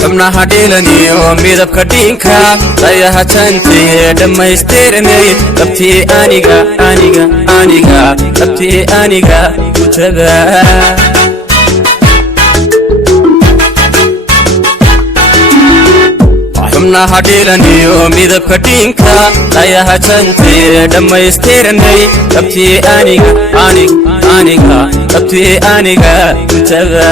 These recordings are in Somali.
xubna hadheelani oo midabka dhiinka ayaha tantee dhammaystirnay qabtii aniga qabtii aniga kutada xubna hadheelani oo midabka dhiinka ayaha tantee dhammaystirnay qabtii aniga qabtii aniga kutada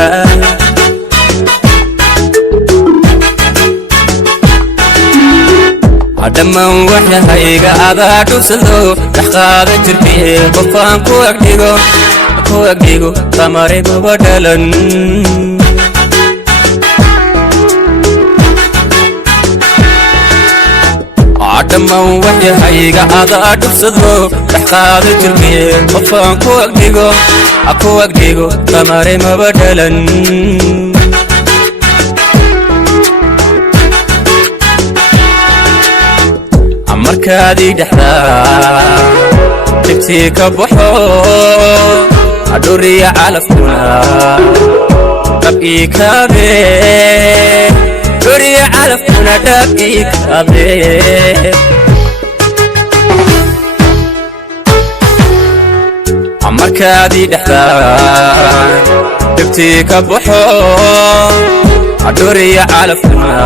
dhammaan waxyahayga adaa dhusado dhaxqaada jirkii qofaan ku agdhigo tamare maba dhalan dhammaan waxyahayga adaa dhusado dhaxqaada jirkii qofaan ku agdhigo tamare maba dhalan markaadii dhexdaa dhibtii ka baxo adhuriya calafkuna dhab ii kaabe dhuriya calafkuna dhab ii kaabe markaadii dhexdaa dhibtii ka baxo adhuriya calafkuna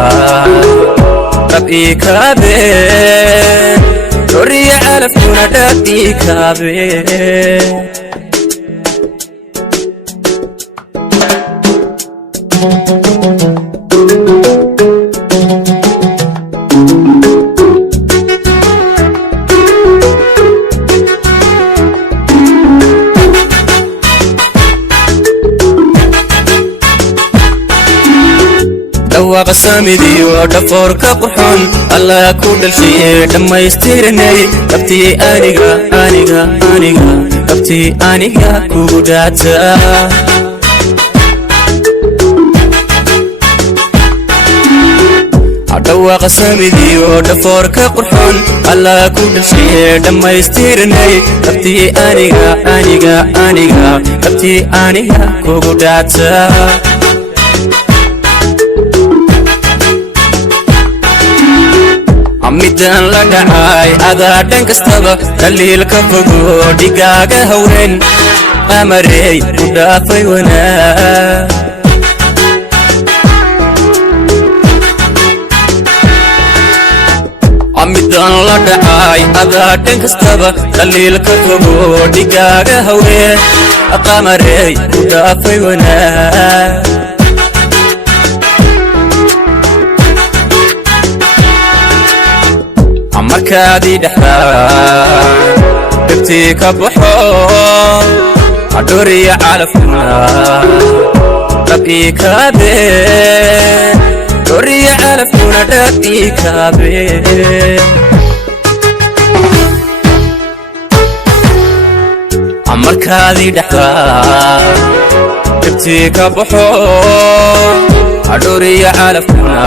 ربي كابي دوري علفنا ربي كابي وقسامي ودفور كقرحون الله كل شيء لما يستيرني قبتي آنيقا قبتي آنيقا كوداتا عدوا قسامي ودفور كقرحون الله كل شيء لما يستيرني قبتي آنيقا قبتي آنيقا كوداتا midaan la dhacay adaa dhan kastaba daliil ka fogo dhigaaga haween amarey u dhaafay wanaag midaan la dhacay adaa dhan kastaba daliil ka fogo dhigaaga haween amarey u dhaafay wanaag markaadii dhexdaa dhibtii ka baxo adhuriya calafkuna dhab ii kaabe dhuriya calafkuna dhab ii kaabe markaadii dhexdaa dhibtii ka baxo adhuriya calafkuna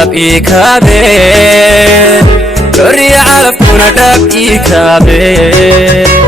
ربي كابي دوري علفنا ربي كابي